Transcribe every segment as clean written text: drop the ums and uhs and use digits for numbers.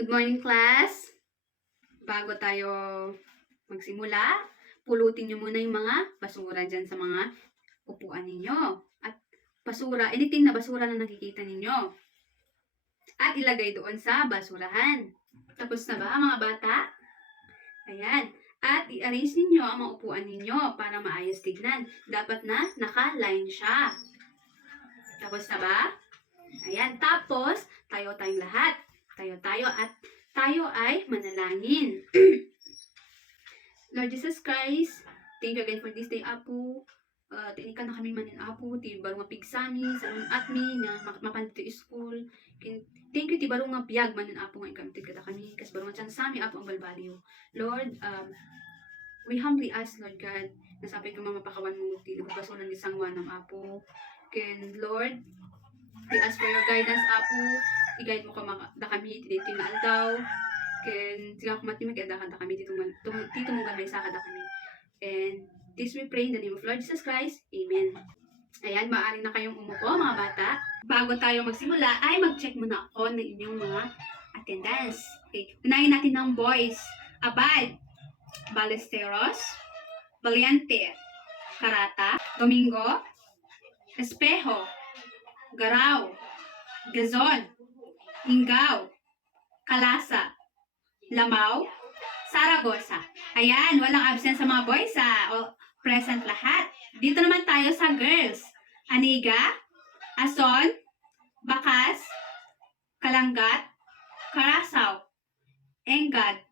Good morning, class! Bago tayo magsimula, pulutin nyo muna yung mga basura dyan sa mga upuan ninyo. At basura, anything na basura na nakikita ninyo. At ilagay doon sa basurahan. Tapos na ba, mga bata? Ayan. At i-arrange ninyo ang mga upuan ninyo para maayos tignan. Dapat na naka-line siya. Tapos na ba? Ayan. Tapos, tayong lahat. Tayo at tayo ay manalangin. Lord Jesus Christ, thank you again for this day, Apo. Tinika na kami manin, Apo. Ti baro nga pigsami, sa atmi na mapanito school. Thank you, ti baro nga biyag manin, Apo, nga ikamtid kada kami. Kas baro nga sami, Apo, ang balbaliw. Lord, we humbly ask, Lord God, nasapay ka mamapakawan mo, ti lubasunan ni Sangwan ng Apo. Lord, we ask for your guidance, Apo. I-guide mo da kami dito na aldaw. Siga kumati magkada kami dito mong gamay sa kada kami. And this we pray in the name of Lord Jesus Christ. Amen. Ayan, maaari na kayong umupo, mga bata. Bago tayo magsimula, ay mag-check muna ako ng inyong mga attendance. Okay. Unahin natin ng boys. Abad, Ballesteros, Valiente, Karata, Domingo, Espejo, Garao, Gazon, Ingao, Kalasa, Lamao, Saragosa. Ayan, walang absent sa mga boys present lahat. Dito naman tayo sa girls. Aniga, Ason, Bakas, Kalangat, Carasaw, Engad,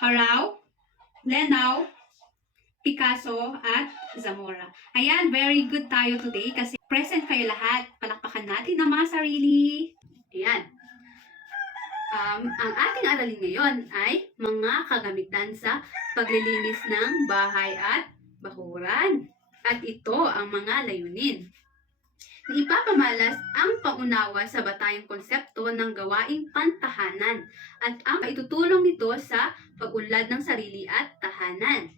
Haraw, Lenao, Picasso, at Zamora. Ayan, very good tayo today kasi present kayo lahat. Palakpakan natin ang mga sarili. Ayan. Ang ating aralin ngayon ay mga kagamitan sa paglilinis ng bahay at bakuran. At ito ang mga layunin. Ipapamalas ang paunawa sa batayang konsepto ng gawaing pantahanan at ang itutulong nito sa pag-unlad ng sarili at tahanan.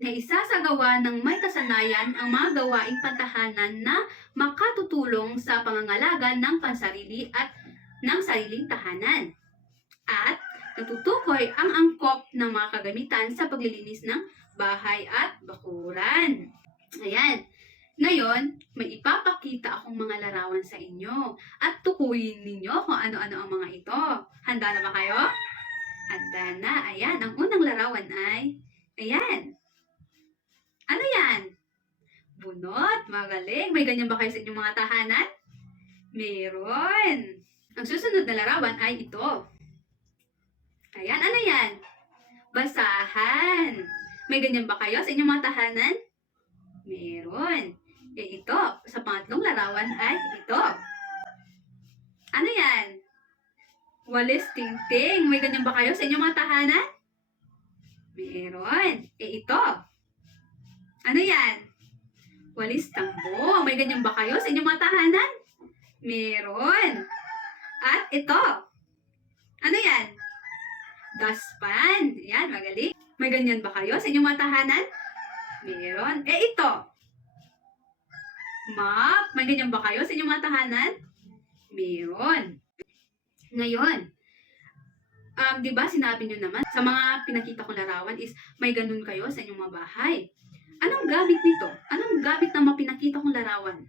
Na isasagawa ng may kasanayan ang mga gawaing pantahanan na makatutulong sa pangangalaga ng pansarili at ng sariling tahanan. At natutukoy ang angkop ng mga kagamitan sa paglilinis ng bahay at bakuran. Ayan. Ngayon, may ipapakita akong mga larawan sa inyo at tukuyin ninyo kung ano-ano ang mga ito. Handa na ba kayo? Handa na. Ayan. Ang unang larawan ay, ayan. Ano yan? Bunot. Magaling. May ganyan ba kayo sa inyong mga tahanan? Meron. Ang susunod na larawan ay ito. Ayan, ano yan? Basahan. May ganyan ba kayo sa inyong mga tahanan? Meron. Ito, sa pangatlong larawan ay ito. Ano yan? Walis tingting. May ganyan ba kayo sa inyong mga tahanan? Meron. Ito. Ano yan? Walis tambo. May ganyan ba kayo sa inyong mga tahanan? Meron. At ito. Ano yan? Dustpan. Ayan, magaling. May ganyan ba kayo sa inyong mga tahanan? Meron. Ito. Map. May ganyan ba kayo sa inyong mga tahanan? Meron. Ngayon, di ba sinabi nyo naman, sa mga pinakita kong larawan is may ganun kayo sa inyong mga bahay. Anong gamit nito? Anong gamit na mapinakita kong larawan?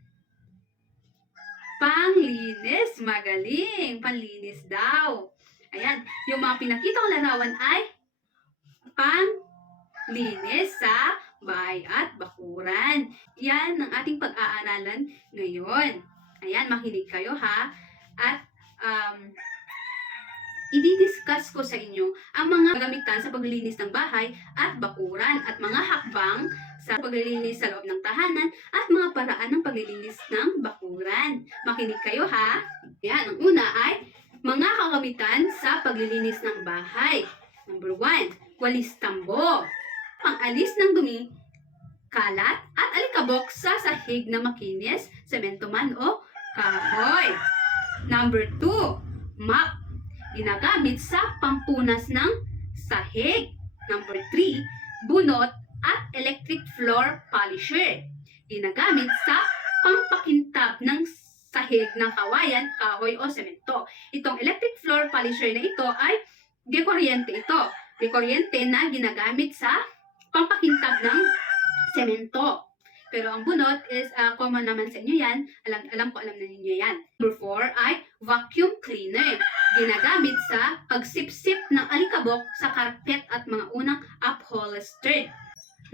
Panglinis. Magaling. Panlinis daw. Ayan. Yung mga pinakita kong larawan ay panglinis sa bahay at bakuran. Yan ang ating pag-aaralan ngayon. Ayan, makinig kayo ha. At i-discuss ko sa inyo ang mga gamitan sa paglilinis ng bahay at bakuran at mga hakbang sa paglilinis sa loob ng tahanan at mga paraan ng paglilinis ng bakuran. Makinig kayo ha. Yan, ang una ay mga kagamitan sa paglilinis ng bahay. Number 1, walis tambo. Pang-alis ng dumi, kalat at alikabok sa sahig na makinis, semento man o kahoy. Number 2, mop. Ginagamit sa pampunas ng sahig. Number 3, bunot at electric floor polisher. Ginagamit sa pampakintab ng sahig ng kawayan, kahoy o semento. Itong electric floor polisher na ito ay dekuryente ito. Dekuryente na ginagamit sa pampakintab ng semento. Pero ang bunot is common naman sa inyo yan. Alam na ninyo yan. Number 4 ay vacuum cleaner. Ginagamit sa pagsipsip ng alikabok sa carpet at mga unang upholstered.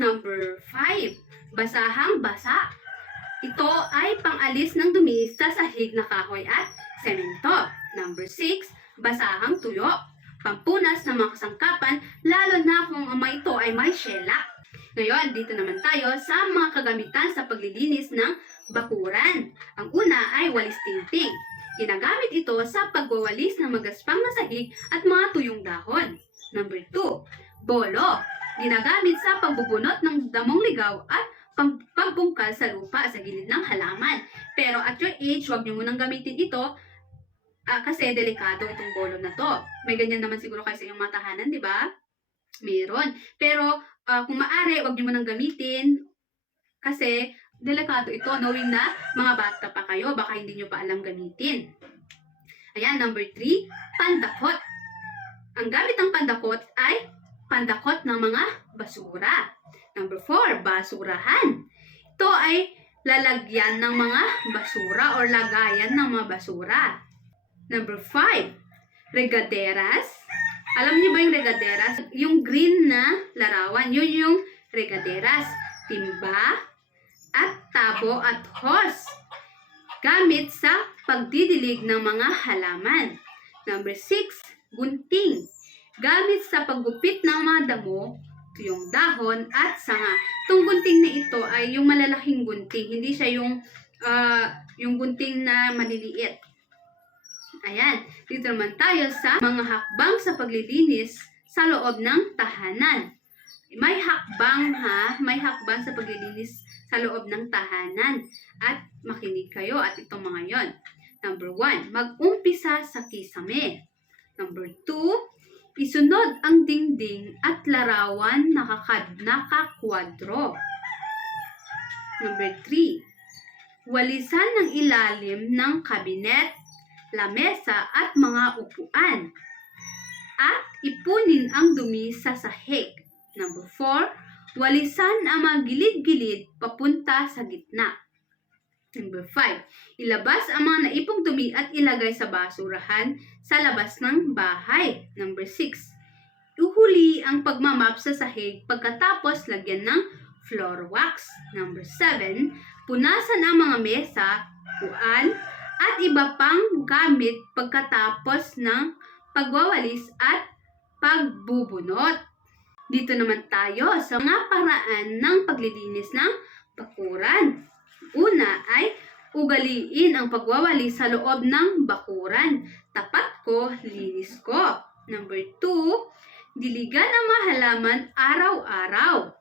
Number 5, basahang basa. Ito ay pangalis ng dumi sa sahig na kahoy at semento. Number 6, basahang tuyo. Pampunas ng mga kasangkapan, lalo na kung ang mga ito ay may syela. Ngayon, dito naman tayo sa mga kagamitan sa paglilinis ng bakuran. Ang una ay walis tingting. Ginagamit ito sa pagwawalis ng magaspang na sahig at mga tuyong dahon. Number 2, bolo. Ginagamit sa pagbubunot ng damong ligaw at pagbungkal sa lupa sa gilid ng halaman. Pero at your age, huwag nyo munang gamitin ito kasi delikado itong bolo na to. May ganyan naman siguro kayo sa inyong mga tahanan, di ba? Meron. Pero kung maaari, huwag nyo munang gamitin kasi delikado ito, knowing na mga bata pa kayo, baka hindi nyo pa alam gamitin. Ayan, number 3, pandakot. Ang gamit ng pandakot ay pandakot ng mga basura. Number 4, basurahan. Ito ay lalagyan ng mga basura or lagayan ng mga basura. Number 5, regaderas. Alam niyo ba yung regaderas? Yung green na larawan, yun yung regaderas. Timba at tabo at hose. Gamit sa pagdidilig ng mga halaman. Number 6, gunting. Gamit sa paggupit ng mga damo, yung dahon at sanga. Itong gunting na ito ay yung malalaking gunting. Hindi siya yung gunting na maliliit. Ayan, dito naman tayo sa mga hakbang sa paglilinis sa loob ng tahanan. May hakbang may hakbang sa paglilinis sa loob ng tahanan. At makinig kayo at itong mga yon. Number 1, mag-umpisa sa kisame. Number 2, isunod ang dingding at larawan nakakwadro. Number 3, walisan ng ilalim ng kabinet, lamesa at mga upuan. At ipunin ang dumi sa sahig. Number 4, walisan ang mga gilid-gilid papunta sa gitna. Number 5, ilabas ang mga naipong dumi at ilagay sa basurahan sa labas ng bahay. Number 6, uhuli ang pagmamap sa sahig pagkatapos lagyan ng floor wax. Number 7, punasan ang mga mesa, upuan, at iba pang gamit pagkatapos ng pagwawalis at pagbubunot. Dito naman tayo sa mga paraan ng paglilinis ng bakuran. Una ay ugaliin ang pagwawalis sa loob ng bakuran. Tapat ko, linis ko. Number 2, diligan ang mga halaman araw-araw.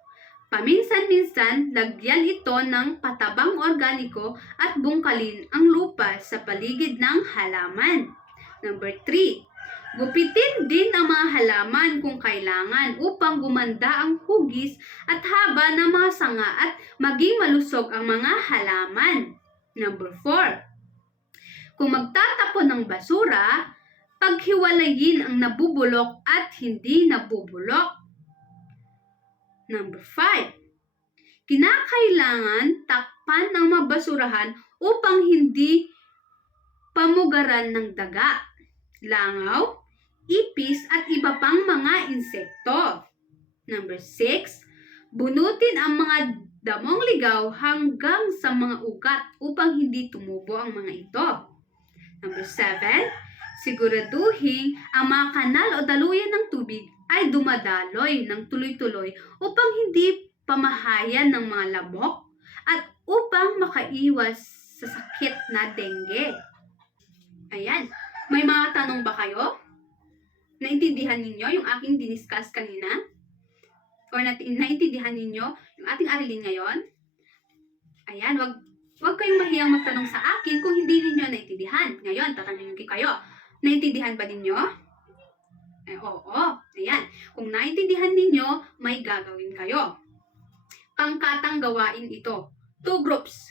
Paminsan-minsan, lagyan ito ng patabang organiko at bungkalin ang lupa sa paligid ng halaman. Number 3, gupitin din ang mga halaman kung kailangan upang gumanda ang hugis at haba ng mga sanga at maging malusog ang mga halaman. Number 4, kung magtatapon ng basura, paghiwalayin ang nabubulok at hindi nabubulok. Number 5, kinakailangan takpan ng mga basurahan upang hindi pamugaran ng daga, langaw, ipis at iba pang mga insekto. Number 6, bunutin ang mga damong ligaw hanggang sa mga ugat upang hindi tumubo ang mga ito. Number 7, siguraduhin ang mga kanal o daluyan ng tubig ay dumadaloy ng tuloy-tuloy upang hindi pamahayan ng mga lamok at upang makaiwas sa sakit na dengue. Ayan. May mga tanong ba kayo? Naintindihan ninyo yung aking diniscuss kanina? Or naintindihan ninyo yung ating arilin ngayon? Ayan, wag kayong mahiyang magtanong sa akin kung hindi ninyo naintindihan. Ngayon, tatanungin ko kayo. Naintindihan ba ninyo? Oo. Ayan. Kung naintindihan ninyo, may gagawin kayo. Pangkatang gawain ito. 2 groups.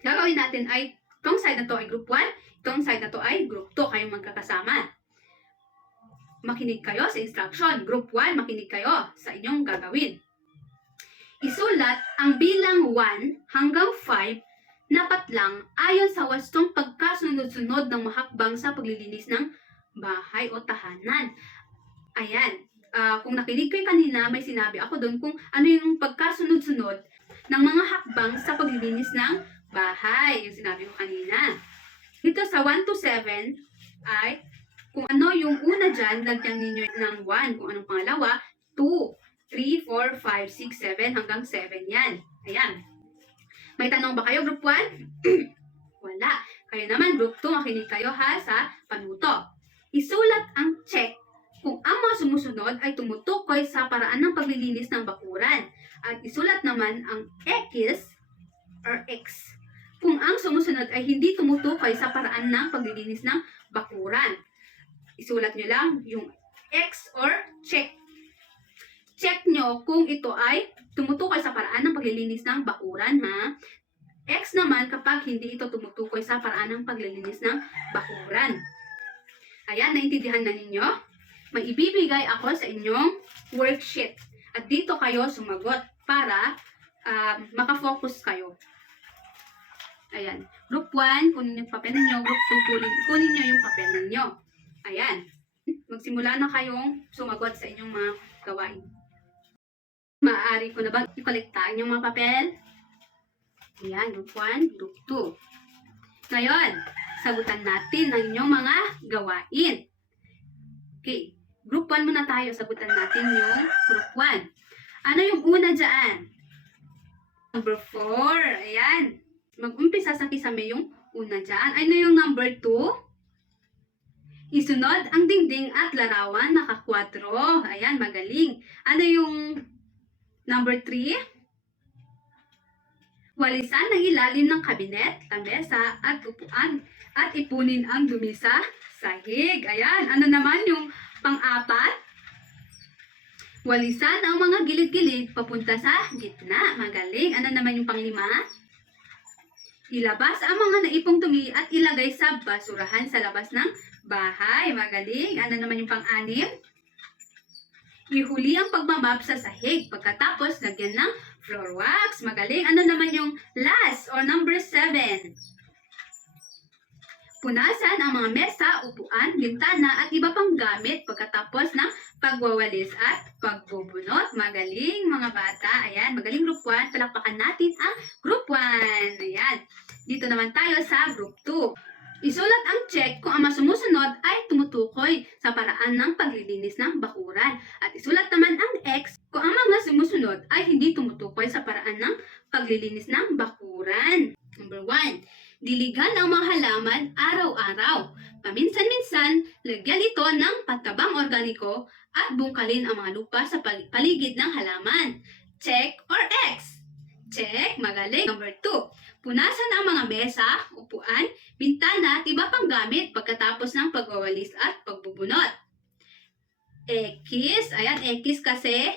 Gagawin natin ay Itong side na to ay group 1, itong side na to ay group 2, kayong magkakasama. Makinig kayo sa instruction. Group 1, makinig kayo sa inyong gagawin. Isulat ang bilang 1 hanggang 5 na patlang ayon sa wastong pagkasunod-sunod ng mahakbang sa paglilinis ng bahay o tahanan. Ayan. Kung nakinig kayo kanina, may sinabi ako doon kung ano yung pagkasunod-sunod ng mga hakbang sa paglilinis ng bahay. Yung sinabi ko kanina. Dito sa 1 to 7 ay kung ano yung una dyan, lagyan ninyo ng 1. Kung anong pangalawa, 2, 3, 4, 5, 6, 7 hanggang 7 yan. Ayan. May tanong ba kayo, group 1? Wala. Kayo naman, group 2, makinig kayo ha sa panuto. Isulat ang check kung ang mga sumusunod ay tumutukoy sa paraan ng paglilinis ng bakuran. At isulat naman ang X or X kung ang sumusunod ay hindi tumutukoy sa paraan ng paglilinis ng bakuran. Isulat nyo lang yung X or check. Check nyo kung ito ay tumutukoy sa paraan ng paglilinis ng bakuran, ha? X naman kapag hindi ito tumutukoy sa paraan ng paglilinis ng bakuran. Ayan, naintindihan na ninyo? May ibibigay ako sa inyong worksheet. At dito kayo sumagot para makafocus kayo. Ayan. Group 1, kunin yung papel ninyo. Group 2, kunin nyo yung papel ninyo. Ayan. Magsimula na kayong sumagot sa inyong mga gawain. Maaari ko na bang i-kolekta yung mga papel? Ayan, group 1, group 2. Ngayon, sagutan natin ang inyong mga gawain. Okay, group 1 muna tayo. Sagutan natin yung group 1. Ano yung una dyan? Number 4. Ayan. Mag-umpisa sa kisame yung una dyan. Ano yung number 2? Isunod ang dingding at larawan, naka-4. Ayan, magaling. Ano yung number 3? Walisan ang ilalim ng kabinet, lamesa at upuan at ipunin ang dumi sa sahig. Ayan, ano naman yung pang-4? Walisan ang mga gilid-gilid papunta sa gitna. Magaling. Ano naman yung pang-5? Ilabas ang mga naipong dumi at ilagay sa basurahan sa labas ng bahay. Magaling. Ano naman yung pang-6? Ihuli ang pagmamap sa sahig. Pagkatapos, lagyan ng floor wax. Magaling. Ano naman yung last or number 7? Punasan ang mga mesa, upuan, bintana at iba pang gamit pagkatapos ng pagwawalis at pagbubunot. Magaling mga bata. Ayan, magaling group 1. Palakpakan natin ang group 1. Ayan. Dito naman tayo sa group 2. Isulat ang check kung ang sumusunod ay tumutukoy sa paraan ng paglilinis ng bakuran. At isulat naman ang X kung ang mga sumusunod ay hindi tumutukoy sa paraan ng paglilinis ng bakuran. Number 1. Diligan ang mga halaman araw-araw. Paminsan-minsan, lagyan ito ng patabang organiko at bungkalin ang mga lupa sa paligid ng halaman. Check or X? Check, magaling. Number 2. Punasan ang mga mesa, upuan, bintana at iba pang gamit pagkatapos ng pagwawalis at pagbubunot. X, ayan, X kasi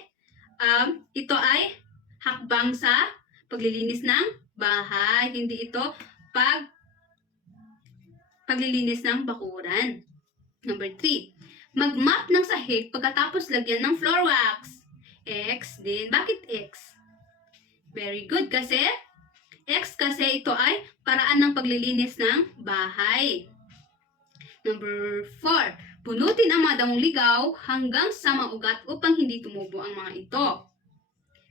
ito ay hakbang sa paglilinis ng bahay. Hindi ito paglilinis ng bakuran. Number 3. Mag-mop ng sahig pagkatapos lagyan ng floor wax. X din. Bakit X? Very good kasi X kasi ito ay paraan ng paglilinis ng bahay. Number 4. Punutin ang mga damong ligaw hanggang sa mga ugat upang hindi tumubo ang mga ito.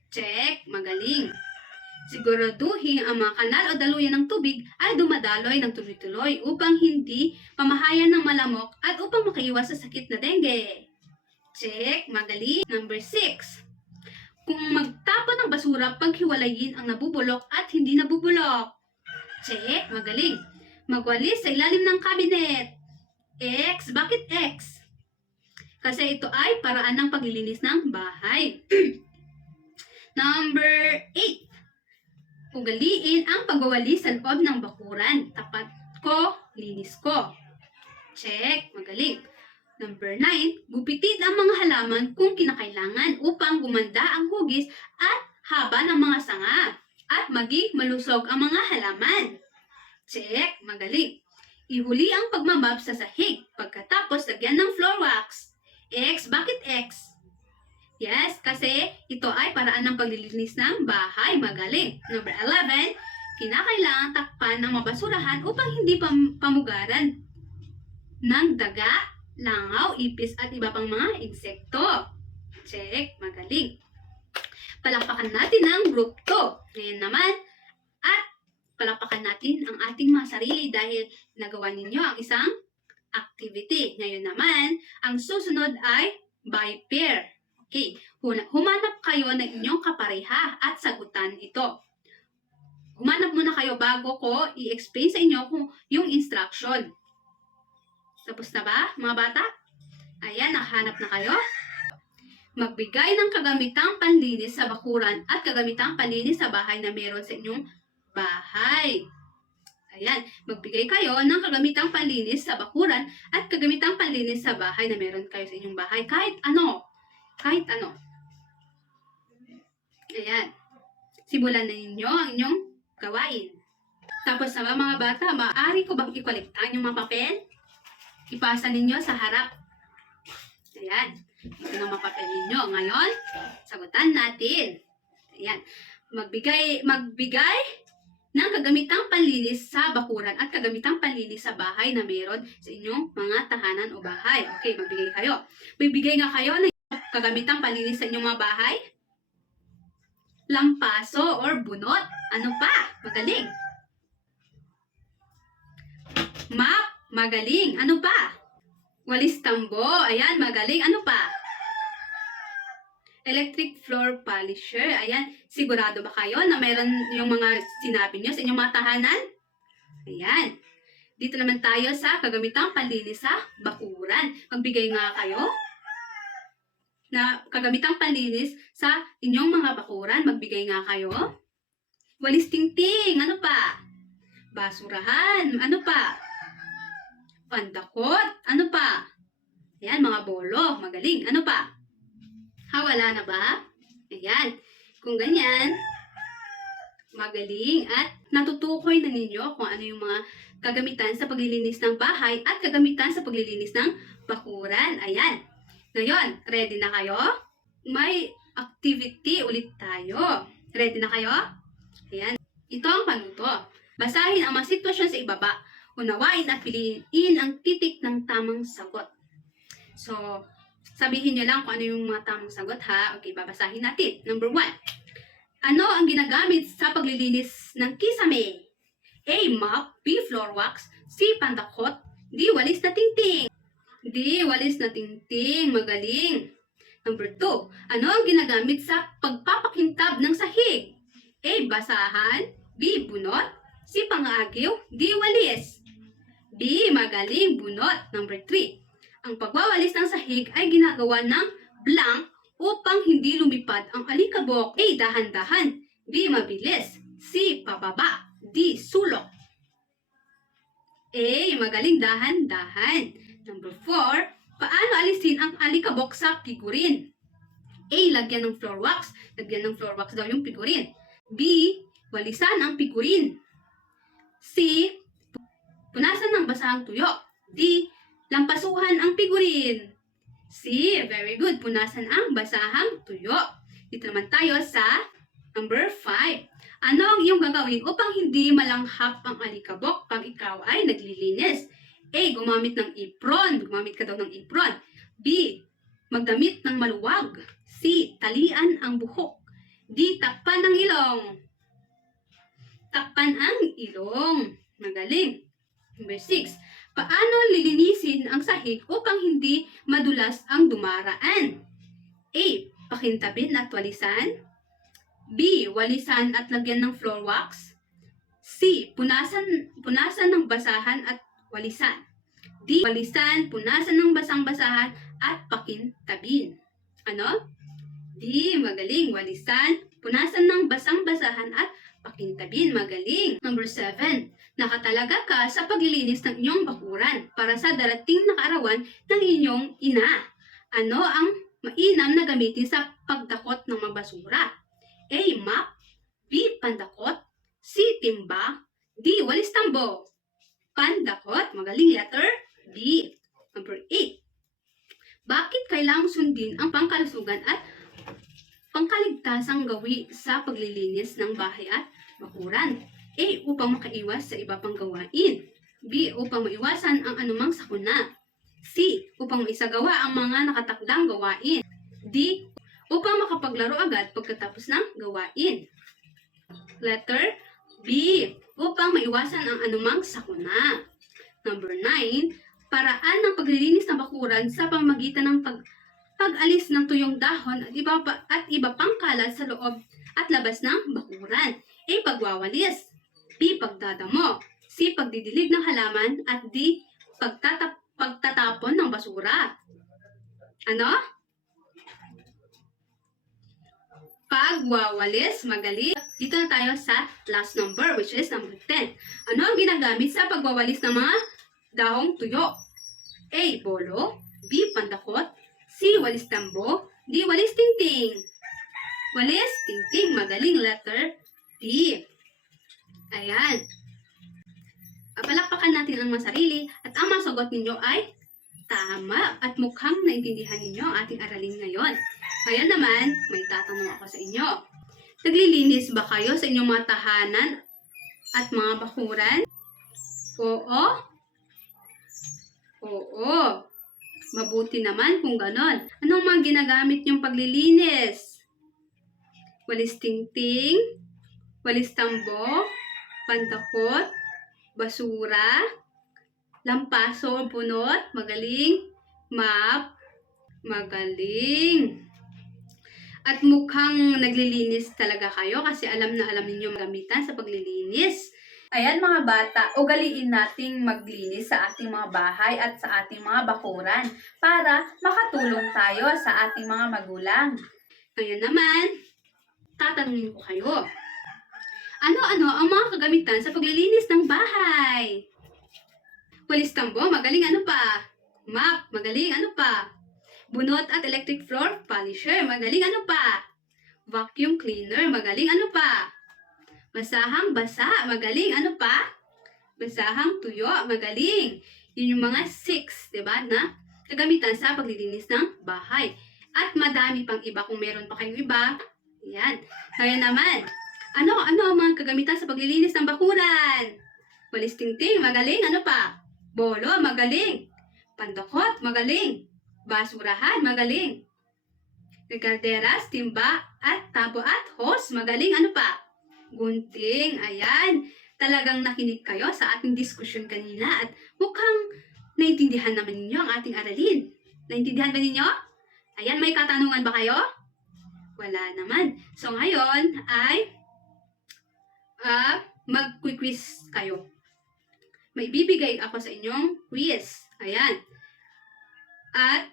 Check. Magaling. Siguraduhin ang mga kanal o daluyan ng tubig ay dumadaloy ng tuloy-tuloy upang hindi pamahayan ng malamok at upang makaiwas sa sakit na dengue. Check. Magaling. Number 6. Kung magtapon ng basura, paghiwalayin ang nabubulok at hindi nabubulok. Check. Magaling. Magwalis sa ilalim ng kabinet. X. Bakit X? Kasi ito ay paraan ng paglilinis ng bahay. Number 8. Ugaliin ang pagwawalis sa loob ng bakuran. Tapat ko, linis ko. Check. Magaling. Number 9. Gupitin ang mga halaman kung kinakailangan upang gumanda ang hugis at haba ng mga sanga at maging malusog ang mga halaman. Check, magaling. Ihuli ang pagmamab sa sahig. Pagkatapos, lagyan ng floor wax. X, bakit X? Yes, kasi ito ay paraan ng paglilinis ng bahay. Magaling. Number 11, kinakailangan takpan ng mabasurahan upang hindi pamugaran ng daga, langaw, ipis at iba pang mga insekto. Check, magaling. Palakpakan natin ang group 2. Ngayon naman, at palakpakan natin ang ating mga sarili dahil nagawa ninyo ang isang activity. Ngayon naman, ang susunod ay by pair. Okay, humanap kayo ng inyong kapareha at sagutan ito. Humanap muna kayo bago ko i-explain sa inyo kung yung instruction. Tapos na ba, mga bata? Ayan, nakahanap na kayo. Magbigay ng kagamitang panlinis sa bakuran at kagamitang panlinis sa bahay na meron sa inyong bahay. Ayan, magbigay kayo ng kagamitang panlinis sa bakuran at kagamitang panlinis sa bahay na meron kayo sa inyong bahay. Kahit ano. Kahit ano. Ayan. Simulan na ninyo ang inyong gawain. Tapos na ba mga bata, maaari ko bang i-kolekta ang inyong mga papel? Ipasa ninyo sa harap. Ayan. Ito ng mga papel ninyo. Ngayon, sagutan natin. Ayan. Magbigay ng kagamitang panlinis sa bakuran at kagamitang panlinis sa bahay na meron sa inyong mga tahanan o bahay. Okay, magbigay kayo. Magbigay nga kayo ng kagamitang panlinis sa inyong mga bahay. Lampaso or bunot. Ano pa? Magaling. Map. Magaling. Ano pa? Walis tambo. Ayan, magaling. Ano pa? Electric floor polisher. Ayan, sigurado ba kayo na mayroon yung mga sinabi nyo sa inyong mga tahanan? Ayan. Dito naman tayo sa kagamitang panlinis sa bakuran. Magbigay nga kayo na kagamitang panlinis sa inyong mga bakuran. Magbigay nga kayo. Walis tingting. Ano pa? Basurahan. Ano pa? Pandakot. Ano pa? Ayan, mga bolo. Magaling. Ano pa? Wala na ba? Ayan. Kung ganyan, magaling at natutukoy na ninyo kung ano yung mga kagamitan sa paglilinis ng bahay at kagamitan sa paglilinis ng bakuran. Ayan. Ngayon, ready na kayo? May activity ulit tayo. Ready na kayo? Ayan. Ito ang panuto. Basahin ang mga sitwasyon sa ibaba. Unawain at piliin ang titik ng tamang sagot. So, sabihin nyo lang kung ano yung mga tamang sagot ha. Okay, babasahin natin. Number 1. Ano ang ginagamit sa paglilinis ng kisame? A. Mop. B. Floor wax. C. Pandakot. D. Walis na tingting. D. Walis na tingting. Magaling. Number 2. Ano ang ginagamit sa pagpapakintab ng sahig? A. Basahan. B. Bunot. C. Pangagiw. D. Walis. B. Magaling. Bunot. Number 3. Ang pagwawalis ng sahig ay ginagawa ng blank upang hindi lumipad ang alikabok. A. Dahan-dahan. B. Mabilis. C. Pababa. D. Sulok. A. Magaling. Dahan-dahan. Number 4. Paano alisin ang alikabok sa figurin? A. Lagyan ng floor wax. Lagyan ng floor wax daw yung figurin. B. Walisan ang figurin. C. Punasan ng basahang tuyo. D. Lampasuhan ang figurin. C. Very good. Punasan ang basahang tuyo. Dito naman tayo sa number 5. Ano ang iyong gagawin upang hindi malanghap ang alikabok pag ikaw ay naglilinis? A. Gumamit ng apron. Gumamit ka daw ng apron. B. Magdamit ng maluwag. C. Talian ang buhok. D. Takpan ang ilong. Takpan ang ilong. Magaling. Number 6. Paano lilinisin ang sahig upang hindi madulas ang dumaraan? A. Pakintabin at walisan. B. Walisan at lagyan ng floor wax. C. Punasan ng basahan at walisan. D. Walisan, punasan ng basang-basahan at pakintabin. Ano? D. Magaling. Walisan, punasan ng basang-basahan at pakintabin. Magaling. Number 7. Nakatalaga ka sa paglilinis ng inyong bakuran para sa darating na kaarawan ng inyong ina. Ano ang mainam na gamitin sa pagdakot ng mga basura? A. Mop. B. Pandakot. C. Timba. D. Walis tambo. Pandakot. Magaling. Letter B. Number 8. Bakit kailangang sundin ang pangkalusugan at pangkaligtasang gawi sa paglilinis ng bahay at bakuran? A. Upang makaiwas sa iba pang gawain. B. Upang maiwasan ang anumang sakuna. C. Upang maisagawa ang mga nakatakdang gawain. D. Upang makapaglaro agad pagkatapos ng gawain. Letter B. Upang maiwasan ang anumang sakuna. Number 9. Paraan ng paglilinis ng bakuran sa pamamagitan ng pag-alis ng tuyong dahon at iba pang kalat sa loob at labas ng bakuran. A. Pagwawalis. B. Pagdadamo. C. Pagdidilig ng halaman. At D. Pagtatapon ng basura. Ano? Pagwawalis. Magaling. Dito na tayo sa last number, which is number 10. Ano ang ginagamit sa pagwawalis ng mga dahong tuyo? A. Bolo. B. Pandakot. C. Walis tambo. D. Walis tingting. Walis tingting. Magaling. Letter D. Ayan. Palakpakan natin ang mga sarili at ang mga sagot ninyo ay tama at mukhang naintindihan ninyo ang ating aralin ngayon. Kaya naman, may tatanong ako sa inyo. Naglilinis ba kayo sa inyong mga tahanan at mga bakuran? Oo? Oo. Mabuti naman kung ganon. Anong mga ginagamit niyong paglilinis? Walis tingting, walis tambo, pandakot, basura, lampaso, bunot, magaling, map, magaling. At mukhang naglilinis talaga kayo kasi alam na alam ninyo gamitan sa paglilinis. Ayan mga bata, ugaliin nating maglinis sa ating mga bahay at sa ating mga bakuran para makatulong tayo sa ating mga magulang. Ngayon naman, tatanungin ko kayo. Ano-ano ang mga kagamitan sa paglilinis ng bahay? Walis tambo, magaling. Ano pa? Mop, magaling. Ano pa? Bunot at electric floor polisher, magaling. Ano pa? Vacuum cleaner, magaling. Ano pa? Basahang basa, magaling. Ano pa? Basahang tuyo, magaling. Yun yung mga 6, diba, na kagamitan sa paglilinis ng bahay. At madami pang iba kung meron pa kayong iba. Yan. Kaya naman, ano ang mga kagamitan sa paglilinis ng bakuran? Walis tingting, magaling. Ano pa? Bolo, magaling. Pandakot, magaling. Basurahan, magaling. Regalderas, timba, at tabo at hose, magaling. Ano pa? Gunting, ayan. Talagang nakinig kayo sa ating diskusyon kanina at mukhang naintindihan naman ninyo ang ating aralin. Naintindihan ba ninyo? Ayan, may katanungan ba kayo? Wala naman. So ngayon ay mag-quiz kayo. May bibigay ako sa inyong quiz. Ayan. At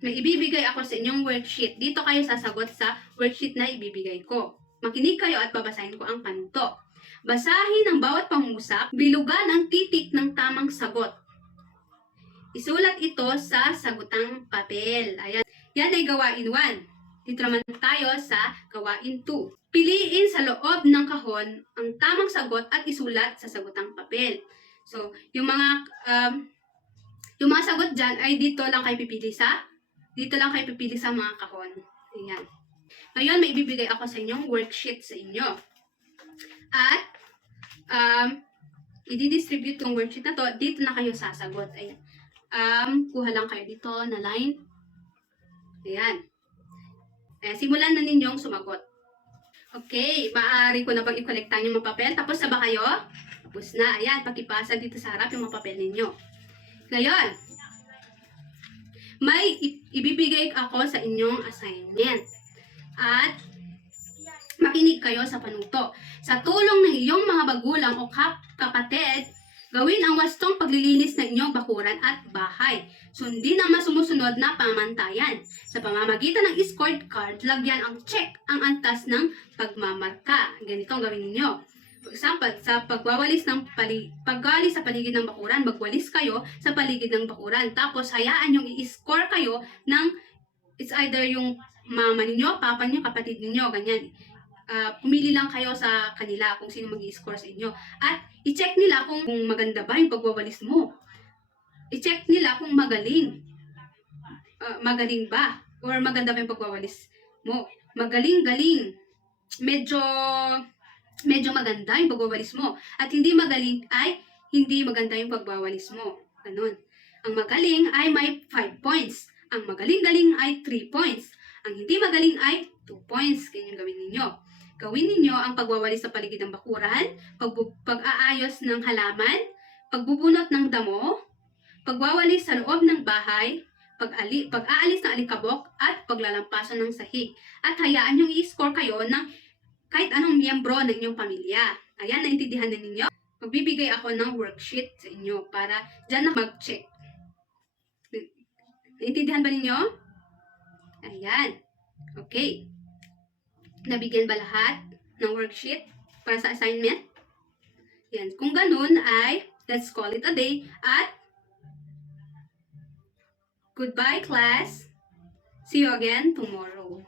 may ibibigay ako sa inyong worksheet. Dito kayo sasagot sa worksheet na ibibigay ko. Makinig kayo at babasahin ko ang panto. Basahin ang bawat pangusap, bilugan ang titik ng tamang sagot. Isulat ito sa sagutang papel. Ayan. Yan ay gawain 1. Dito naman tayo sa gawain 2. Piliin sa loob ng kahon ang tamang sagot at isulat sa sagutang papel. So, yung mga sagot dyan ay dito lang kayo pipili sa mga kahon. Ayan. Ngayon, may ibibigay ako sa inyong worksheet sa inyo. At, i-distribute yung worksheet na to, dito na kayo sasagot. Ayan. Kuha lang kayo dito na line. Ayan. Ayan, simulan na ninyong sumagot. Okay, maaari ko na bang i-collectan yung mga papel? Tapos na ba kayo? Tapos na. Ayan, pakipasa dito sa harap yung mga papel ninyo. Ngayon, may ibibigay ako sa inyong assignment. At makinig kayo sa panuto. Sa tulong ng iyong mga magulang o kapatid, gawin ang wastong paglilinis ng inyong bakuran at bahay. Sundin ang sumusunod na pamantayan. Sa pamamagitan ng scored card, lagyan ang check ang antas ng pagmamarka. Ganito ang gawin ninyo. For example, sa pagwawalis sa paligid ng bakuran, magwalis kayo sa paligid ng bakuran. Tapos, hayaan yung i-score kayo ng, it's either yung mama ninyo, papa ninyo, kapatid ninyo, ganyan. pumili lang kayo sa kanila kung sino mag-i-score sa inyo. At i-check nila kung maganda ba yung pagwawalis mo. I-check nila kung magaling. Magaling ba? Or maganda ba yung pagwawalis mo? Magaling-galing. Medyo maganda yung pagwawalis mo. At hindi magaling ay hindi maganda yung pagwawalis mo. Ganun. Ang magaling ay may 5 points. Ang magaling-galing ay 3 points. Ang hindi magaling ay 2 points. Ganyan gawin ninyo. Gawin ninyo ang pagwawalis sa paligid ng bakuran, pag-aayos ng halaman, pagbubunot ng damo, pagwawalis sa loob ng bahay, pag-aalis ng alikabok, at paglalampasan ng sahig. At hayaan nyo i-score kayo ng kahit anong miyembro ng inyong pamilya. Ayan, naintindihan na ninyo? Magbibigay ako ng worksheet sa inyo para dyan na mag-check. Naintindihan ba ninyo? Ayan. Okay. Nabigyan ba lahat ng worksheet para sa assignment? Yan. Kung ganun ay, let's call it a day at goodbye class. See you again tomorrow.